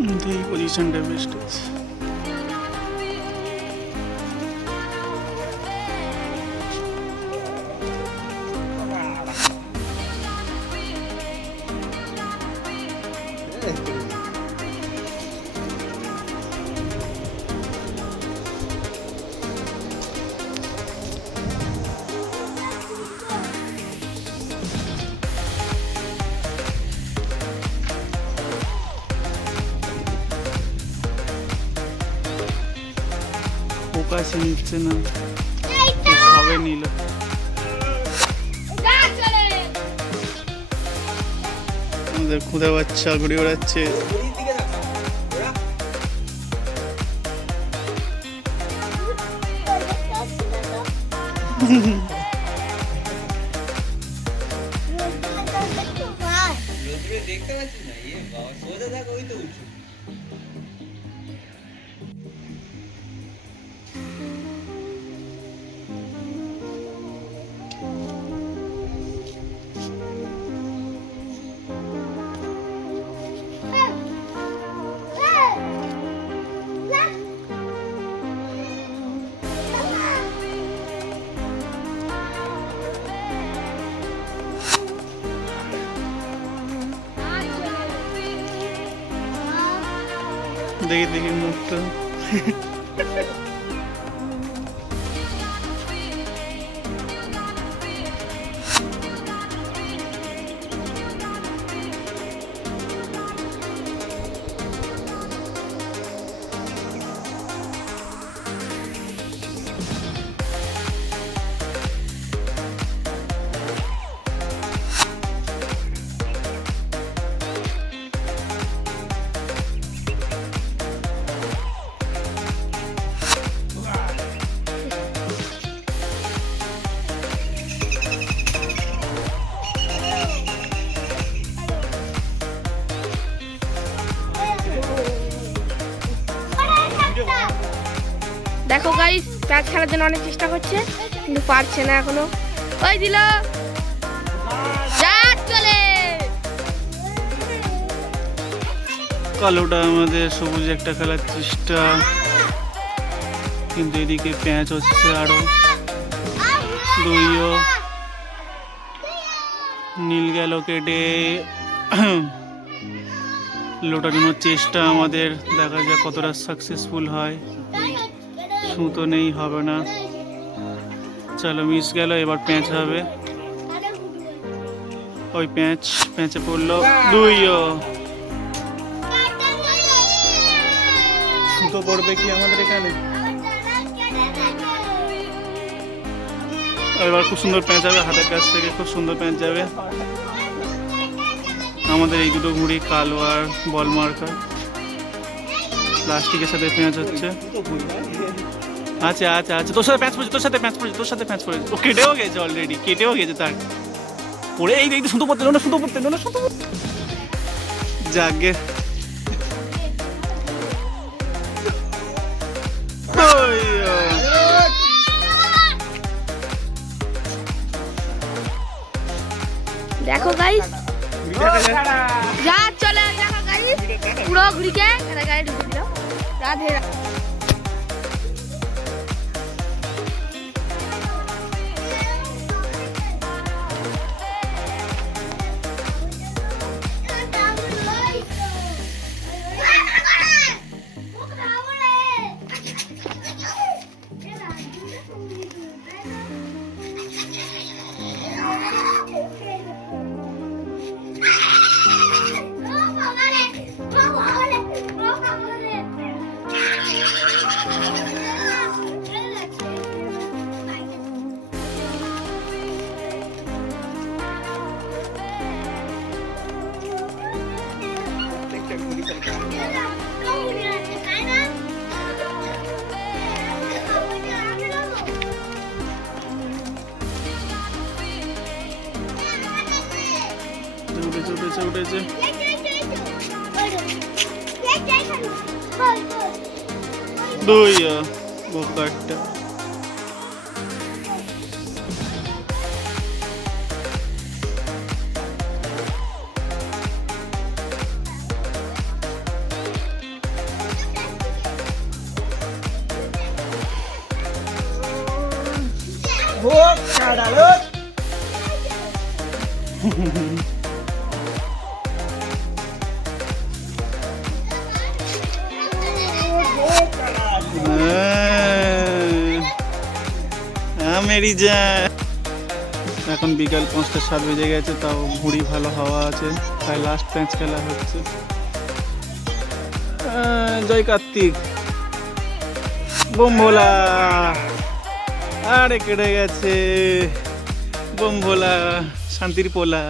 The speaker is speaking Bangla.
এই পজিশনটা বেস্ট আছে। ফোকাসই নিচ্ছে না, সবে নিল। আমাদের খুদে বাচ্চা ঘুরে বেড়াচ্ছে। দেখতে পাচ্ছি না, সোজা থাকো, ওই তো উঁচু। দেখি দেখি মুখটা। দেখো গাইস, ক্যাচ খেলার জন্য অনেক চেষ্টা করছে কিন্তু পারছে না এখনো। ওই দিল, চলে কালোটা আমাদের সবুজ একটা খেলার চেষ্টা, কিন্তু এদিকে প্যাঁচ হচ্ছে আরো। দুইও নীল গেল কেটে। লোটানোর চেষ্টা আমাদের, দেখা যাক কতটা সাকসেসফুল হয়। সুতো নেই, হবে না। চলো মিস গেল, এবার প্যাঁচ হবে। ওই প্যাঁচে পড়লো। দুইও সুতো পড়বে কি আমাদের এখানে? এবার খুব সুন্দর প্যাঁচ যাবে, হাতের কাছ থেকে খুব সুন্দর প্যাঁচ যাবে। আমাদের এই দুটো ঘুড়ি, কালো আর বল মার্কা, প্লাস্টিকের সাথে প্যাঁচ হচ্ছে। আচ্ছা আচ্ছা আচ্ছা, তোর সাথে প্যাঁচ পড়েছে, তোর সাথে প্যাঁচ পড়েছে, তোর সাথে প্যাঁচ পড়েছে। ও কেটেও গেছে অলরেডি, কেটেও গেছে তার পড়ে। এই সুতো পড়তে না, সুতো পড়তে না, সুতো পড়তে। যাগে দেখো গাইস, যা চলে। দেখো গাইস, পুরো ঘুরিকে গাড়ি ঢুকে দিল। রাধে রাধে। উঠেছে উঠেছে দুই বোকারটা মেরি জান। এখন বিকাল 5:07 বেজে গেছে, তাও ঘুড়ি ভালো হাওয়া আছে, তাই লাস্ট ম্যাচ খেলা হচ্ছে। জয় কার্তিক। বোম ভোলা, আরে কেটে গেছে বোম ভোলা, শান্তির পোলা।